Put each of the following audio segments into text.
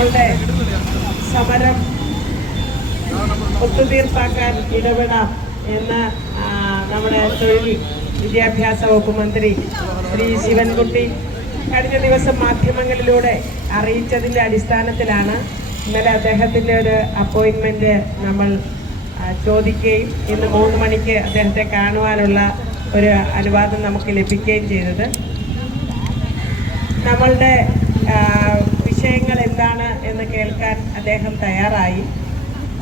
നമ്മളുടെ സമരം ഒത്തുതീർപ്പാക്കാൻ ഇടപെടാം എന്ന് നമ്മുടെ തൊഴിൽ വിദ്യാഭ്യാസ വകുപ്പ് മന്ത്രി ശ്രീ ശിവൻകുട്ടി കഴിഞ്ഞ ദിവസം മാധ്യമങ്ങളിലൂടെ അറിയിച്ചതിന്റെ അടിസ്ഥാനത്തിലാണ് ഇന്നലെ അദ്ദേഹത്തിന്റെ ഒരു അപ്പോയിൻമെന്റ് നമ്മൾ ചോദിക്കുകയും ഇന്ന് മൂന്ന് മണിക്ക് അദ്ദേഹത്തെ കാണുവാനുള്ള ഒരു അനുവാദം നമുക്ക് ലഭിക്കുകയും ചെയ്തത്. നമ്മളുടെ വിഷയങ്ങൾ എന്താണ് എന്ന് കേൾക്കാൻ അദ്ദേഹം തയ്യാറായി.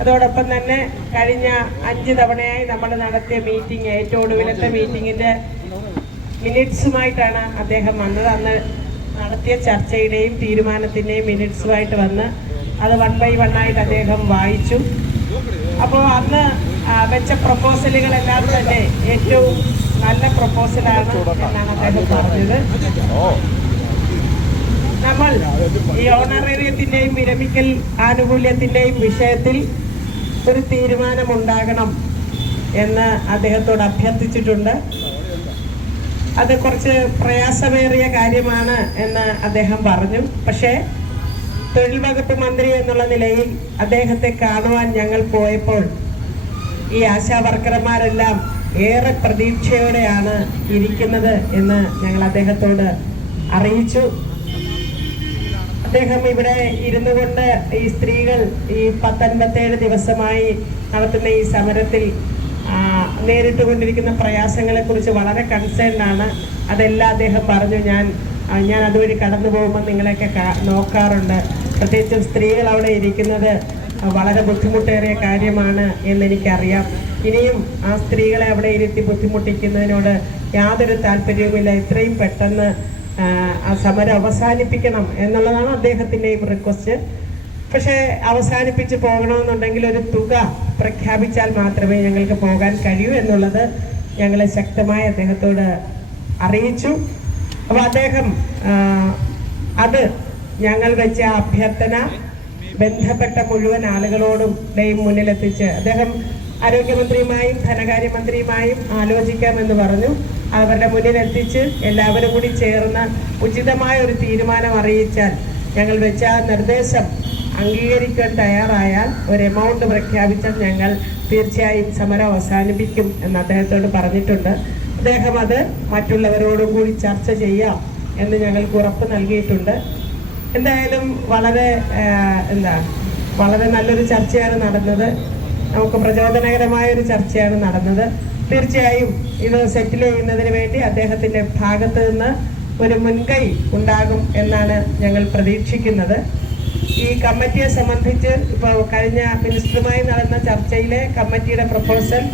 അതോടൊപ്പം തന്നെ കഴിഞ്ഞ അഞ്ച് തവണയായി നമ്മൾ നടത്തിയ മീറ്റിംഗ് ഏറ്റവും ഒടുവിലത്തെ മീറ്റിങ്ങിന്റെ മിനിറ്റ്സുമായിട്ടാണ് അദ്ദേഹം വന്നത്. അന്ന് നടത്തിയ ചർച്ചയുടെയും തീരുമാനത്തിന്റെയും മിനിറ്റ്സുമായിട്ട് വന്ന് അത് വൺ ബൈ വൺ ആയിട്ട് അദ്ദേഹം വായിച്ചു. അപ്പോൾ അന്ന് വെച്ച വെച്ച പ്രപ്പോസലുകളെല്ലാം തന്നെ ഏറ്റവും നല്ല പ്രപ്പോസലാണ് എന്നാണ് അദ്ദേഹം പറഞ്ഞത്. ഈ ഓണറേറിയത്തിന്റെയും വിരമിക്കൽ ആനുകൂല്യത്തിന്റെയും വിഷയത്തിൽ ഒരു തീരുമാനമുണ്ടാകണം എന്ന് അദ്ദേഹത്തോട് അഭ്യർത്ഥിച്ചിട്ടുണ്ട്. അത് കുറച്ച് പ്രയാസമേറിയ കാര്യമാണ് എന്ന് അദ്ദേഹം പറഞ്ഞു. പക്ഷേ തൊഴിൽ വകുപ്പ് മന്ത്രി എന്നുള്ള നിലയിൽ അദ്ദേഹത്തെ കാണുവാൻ ഞങ്ങൾ പോയപ്പോൾ ഈ ആശാ വർക്കർമാരെല്ലാം ഏറെ പ്രതീക്ഷയോടെയാണ് ഇരിക്കുന്നത് എന്ന് ഞങ്ങൾ അദ്ദേഹത്തോട് അറിയിച്ചു. അദ്ദേഹം ഇവിടെ ഇരുന്നു കൊണ്ട് ഈ സ്ത്രീകൾ ഈ പത്തൊൻപത്തേഴ് ദിവസമായി നടത്തുന്ന ഈ സമരത്തിൽ നേരിട്ട് കൊണ്ടിരിക്കുന്ന പ്രയാസങ്ങളെ കുറിച്ച് വളരെ കൺസേൺഡ് ആണ്. അതെല്ലാം അദ്ദേഹം പറഞ്ഞു. ഞാൻ ഞാൻ അതുവഴി കടന്നു പോകുമ്പോൾ നിങ്ങളെയൊക്കെ നോക്കാറുണ്ട്. പ്രത്യേകിച്ചും സ്ത്രീകൾ അവിടെ ഇരിക്കുന്നത് വളരെ ബുദ്ധിമുട്ടേറിയ കാര്യമാണ് എന്നെനിക്കറിയാം. ഇനിയും ആ സ്ത്രീകളെ അവിടെ ഇരുത്തി ബുദ്ധിമുട്ടിക്കുന്നതിനോട് യാതൊരു താല്പര്യവുമില്ല. എത്രയും പെട്ടെന്ന് ആ, സമരം അവസാനിപ്പിക്കണം എന്നുള്ളതാണ് അദ്ദേഹത്തിന്റെയും റിക്വസ്റ്റ് പക്ഷേ അവസാനിപ്പിച്ച് പോകണമെന്നുണ്ടെങ്കിൽ ഒരു തുക പ്രഖ്യാപിച്ചാൽ മാത്രമേ ഞങ്ങൾക്ക് പോകാൻ കഴിയൂ എന്നുള്ളത് ഞങ്ങളെ ശക്തമായി അദ്ദേഹത്തോട് അറിയിച്ചു. അപ്പോൾ അദ്ദേഹം അത് ഞങ്ങൾ വെച്ച അഭ്യർത്ഥന ബന്ധപ്പെട്ട മുഴുവൻ ആളുകളോടും മുന്നിലെത്തിച്ച് അദ്ദേഹം ആരോഗ്യമന്ത്രിയുമായും ധനകാര്യമന്ത്രിയുമായും ആലോചിക്കാമെന്ന് പറഞ്ഞു. അവരുടെ മുന്നിൽ എത്തിച്ച് എല്ലാവരും കൂടി ചേർന്ന ഉചിതമായ ഒരു തീരുമാനം അറിയിച്ചാൽ ഞങ്ങൾ വെച്ച നിർദ്ദേശം അംഗീകരിക്കാൻ തയ്യാറായാൽ ഒരു എമൗണ്ട് പ്രഖ്യാപിച്ചാൽ ഞങ്ങൾ തീർച്ചയായും സമരം അവസാനിപ്പിക്കും എന്ന് അദ്ദേഹത്തോട് പറഞ്ഞിട്ടുണ്ട്. അദ്ദേഹം അത് മറ്റുള്ളവരോടും കൂടി ചർച്ച ചെയ്യാം എന്ന് ഞങ്ങൾക്ക് ഉറപ്പ് നൽകിയിട്ടുണ്ട്. എന്തായാലും വളരെ എന്താ വളരെ നല്ലൊരു ചർച്ചയാണ് നടന്നത്. നമുക്ക് പ്രചോദനകരമായ ഒരു ചർച്ചയാണ് നടന്നത്. തീർച്ചയായും ഇത് സെറ്റിൽ ചെയ്യുന്നതിന് വേണ്ടി അദ്ദേഹത്തിന്റെ ഭാഗത്ത് നിന്ന് ഒരു മുൻകൈ ഉണ്ടാകും എന്നാണ് ഞങ്ങൾ പ്രതീക്ഷിക്കുന്നത്. ഈ കമ്മിറ്റിയെ സംബന്ധിച്ച് ഇപ്പോൾ കഴിഞ്ഞ മിനിസ്റ്ററുമായി നടന്ന ചർച്ചയിലെ കമ്മിറ്റിയുടെ പ്രപ്പോസൽ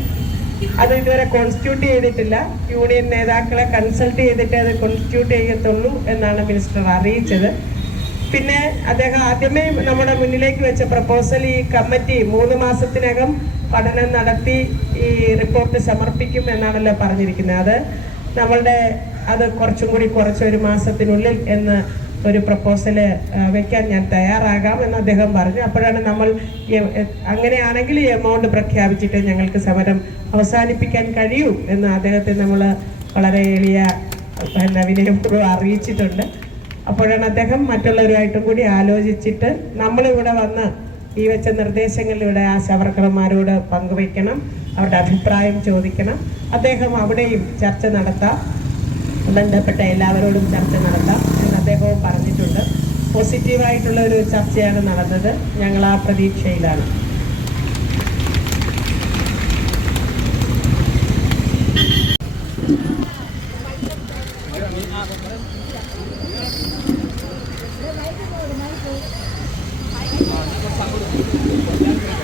അത് ഇതുവരെ കോൺസ്റ്റിറ്റ്യൂട്ട് ചെയ്തിട്ടില്ല. യൂണിയൻ നേതാക്കളെ കൺസൾട്ട് ചെയ്തിട്ട് അത് കോൺസ്റ്റിറ്റ്യൂട്ട് ചെയ്യത്തുള്ളൂ എന്നാണ് മിനിസ്റ്റർ അറിയിച്ചത്. പിന്നെ അദ്ദേഹം ആദ്യമേ നമ്മുടെ മുന്നിലേക്ക് വെച്ച പ്രപ്പോസൽ ഈ കമ്മിറ്റി മൂന്ന് മാസത്തിനകം പഠനം നടത്തി ഈ റിപ്പോർട്ട് സമർപ്പിക്കും എന്നാണല്ലോ പറഞ്ഞിരിക്കുന്നത്. അത് നമ്മളുടെ അത് കുറച്ചും കൂടി കുറച്ചൊരു മാസത്തിനുള്ളിൽ എന്ന് ഒരു പ്രപ്പോസൽ വെക്കാൻ ഞാൻ തയ്യാറാകാം എന്ന് അദ്ദേഹം പറഞ്ഞു. അപ്പോഴാണ് നമ്മൾ അങ്ങനെയാണെങ്കിൽ ഈ എമൗണ്ട് പ്രഖ്യാപിച്ചിട്ട് ഞങ്ങൾക്ക് സമരം അവസാനിപ്പിക്കാൻ കഴിയൂ എന്ന് അദ്ദേഹത്തെ നമ്മൾ വളരെ എളിയ പിന്നെ വിനയപൂർവം അറിയിച്ചിട്ടുണ്ട്. അപ്പോഴാണ് അദ്ദേഹം മറ്റുള്ളവരുമായിട്ടും കൂടി ആലോചിച്ചിട്ട് നമ്മളിവിടെ വന്ന് ഈ വെച്ച നിർദ്ദേശങ്ങളിലൂടെ ആ ശവർക്കർമാരോട് പങ്കുവയ്ക്കണം അവരുടെ അഭിപ്രായം ചോദിക്കണം. അദ്ദേഹം അവിടെയും ചർച്ച നടത്താം. ബന്ധപ്പെട്ട എല്ലാവരോടും ചർച്ച നടത്താം എന്ന് അദ്ദേഹവും പറഞ്ഞിട്ടുണ്ട്. പോസിറ്റീവായിട്ടുള്ള ഒരു ചർച്ചയാണ് നടന്നത്. ഞങ്ങൾ ആ പ്രതീക്ഷയിലാണ്. Thank you.